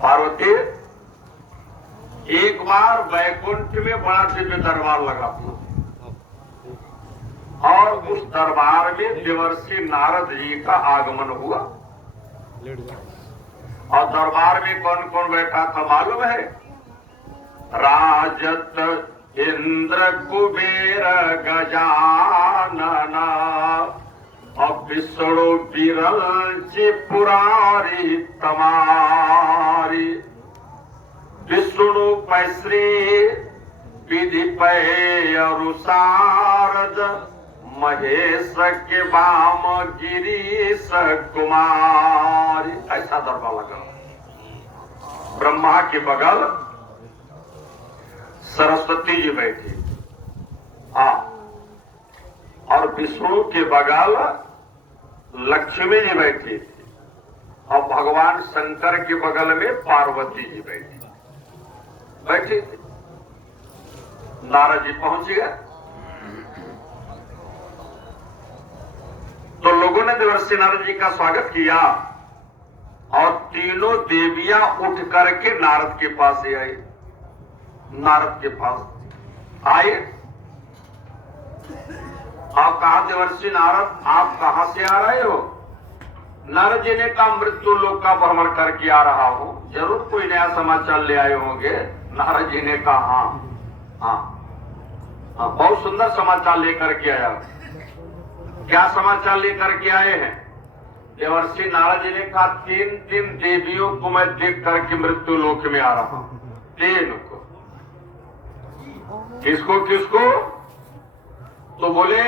पार्वती एक बार वैकुंठ में बड़ा दिव्य दरबार लगा था और उस दरबार में देवर्षि नारद जी का आगमन हुआ। और दरबार में कौन कौन बैठा था मालूम है? राजत इंद्र कुबेर गजानन और विष्णु विरल पुरारी तमारी। विष्णु पैश्री विधि पै अनुसारद महेश के वाम गिरीश कुमारी। ऐसा दरबार लगा। ब्रह्मा के बगल सरस्वती जी बैठी और विष्णु के बगल लक्ष्मी जी बैठी थी और भगवान शंकर के बगल में पार्वती जी बैठी थी। नारद जी पहुंच गए तो लोगों ने देवर्षि नारद जी का स्वागत किया और तीनों देवियां उठ करके नारद के पास ही आई। नारद के पास आए। आप कहा देवर्षि नारद आप कहां से आ रहे हो? नारद जी ने कहा मृत्यु लोक का भ्रमण करके आ रहा हूं। जरूर कोई नया समाचार ले आए होंगे। नारद जी ने कहा हाँ, बहुत सुंदर समाचार लेकर के आया। क्या समाचार लेकर के आए हैं? देवर्षि नारद जी ने कहा तीन देवियों को मैं देख करके मृत्यु लोक में आ रहा हूं। तीन को। किसको किसको? तो बोले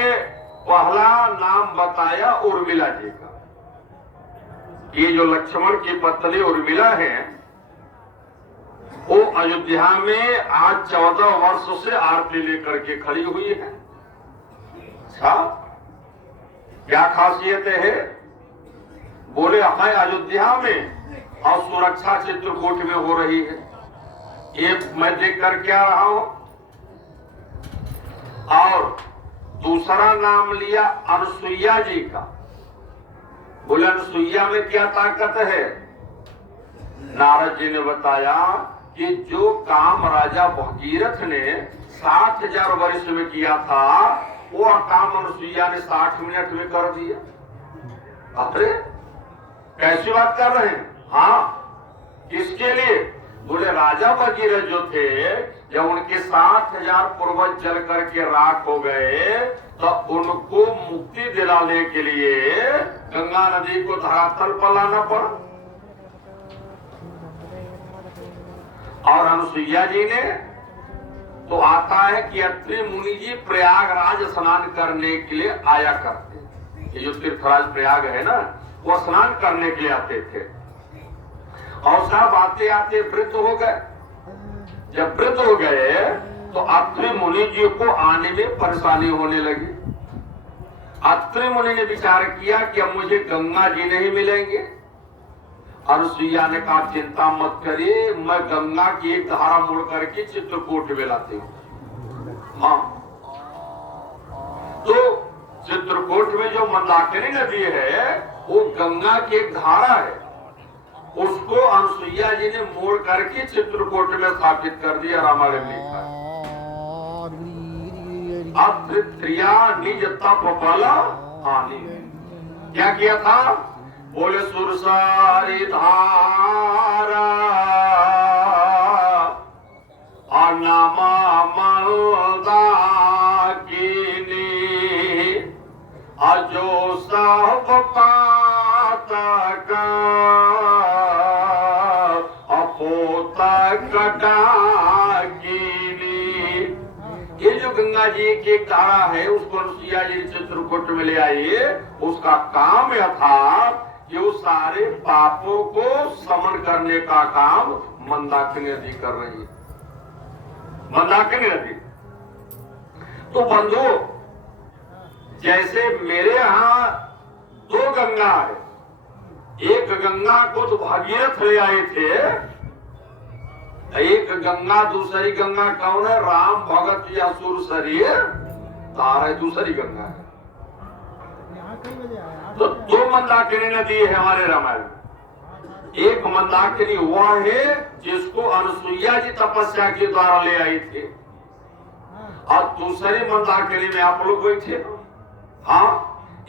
पहला नाम बताया उर्मिला जी का। ये जो लक्ष्मण की पत्नी उर्मिला है वो अयोध्या में आज 14 वर्ष से आरती लेकर के खड़ी हुई है। अच्छा, क्या खासियत है? बोले हमारे अयोध्या में और सुरक्षा चित्रकूट में हो रही है। एक मैं देख करके आ रहा हूं। और दूसरा नाम लिया अनुसुईया जी का। बोले अनुसुईया में क्या ताकत है? नारद जी ने बताया कि जो काम राजा भगीरथ ने 60,000 वर्ष में किया था वो काम अनुसुईया ने 60 मिनट में कर दिया। अरे कैसी बात कर रहे हैं? हाँ, किसके लिए? बोले राजा भगीरथ जो थे जब उनके 60,000 पूर्वज जल करके राख हो गए तो उनको मुक्ति दिलाने के लिए गंगा नदी को धरातल पर लाना पड़ा। और अनुसुईया जी ने तो आता है कि अत्रि मुनि जी प्रयागराज स्नान करने के लिए आया करते। ये जो तीर्थराज प्रयाग है ना, वो स्नान करने के लिए आते थे। और सब आते आते वृद्ध हो गए। जब वृद्ध हो गए तो अत्रि मुनि जी को आने में परेशानी होने लगी। अत्रि मुनि ने विचार किया कि अब मुझे गंगा जी नहीं मिलेंगे। अनुसुईया ने कहा चिंता मत करिए, मैं गंगा की एक धारा मुड़ करके चित्रकूट में लाती हूँ। हाँ, तो चित्रकूट में जो मंदाकिनी नदी है वो गंगा की एक धारा है। उसको अनुसुईया जी ने मोड़ करके चित्रकूट में स्थापित कर दिया। रामायण में लिखा है। अब त्रिया निज तप बल आनी। क्या किया था? बोले सुरसारी धारा अनमा मंदाकिनी अजो सब पातक ये जो गंगा जी की एक धारा है उसको अनुसुईया जी चित्रकूट में ले आई। उसका काम यह था कि वो सारे पापों को समन करने का काम मंदाकिनी नदी कर रही है। मंदाकिनी नदी तो बंधु जैसे मेरे यहाँ 2 गंगा है। एक गंगा को तो भागीरथ ले आए थे। एक गंगा दूसरी गंगा कौन है? राम भगत या सुर शरीर तारा दूसरी गंगा है। तो 2 मंदाकिनी नदी है हमारे रामायण में। एक मंदाकिनी हुआ है जिसको अनुसुईया जी तपस्या के द्वारा ले आई थी, और दूसरे मंदाकिनी में आप लोग बैठे। हाँ,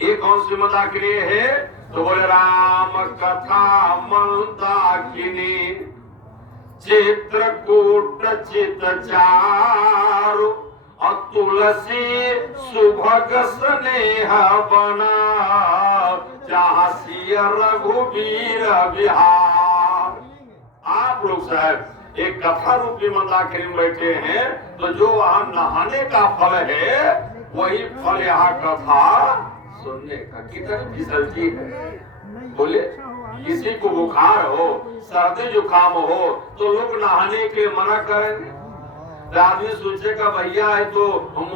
एक कौन सी मंदाकिनी है? तो बोले राम कथा मंदाकिनी चित्रकूट चित चारु, और तुलसी सुभग स्नेह बना, जहाँ सिया रघुवीर विहार। आप लोग साहब एक कथा रूपी मंदाकिनी में बैठे हैं, तो जो वहां नहाने का फल है वही फल यहाँ कथा सुनने का। कितनी फिसलती है। बोले किसी को बुखार हो, सर्दी जुकाम हो, तो लोग नहाने के मना करेंगे। आदमी सोचेगा भैया है तो हम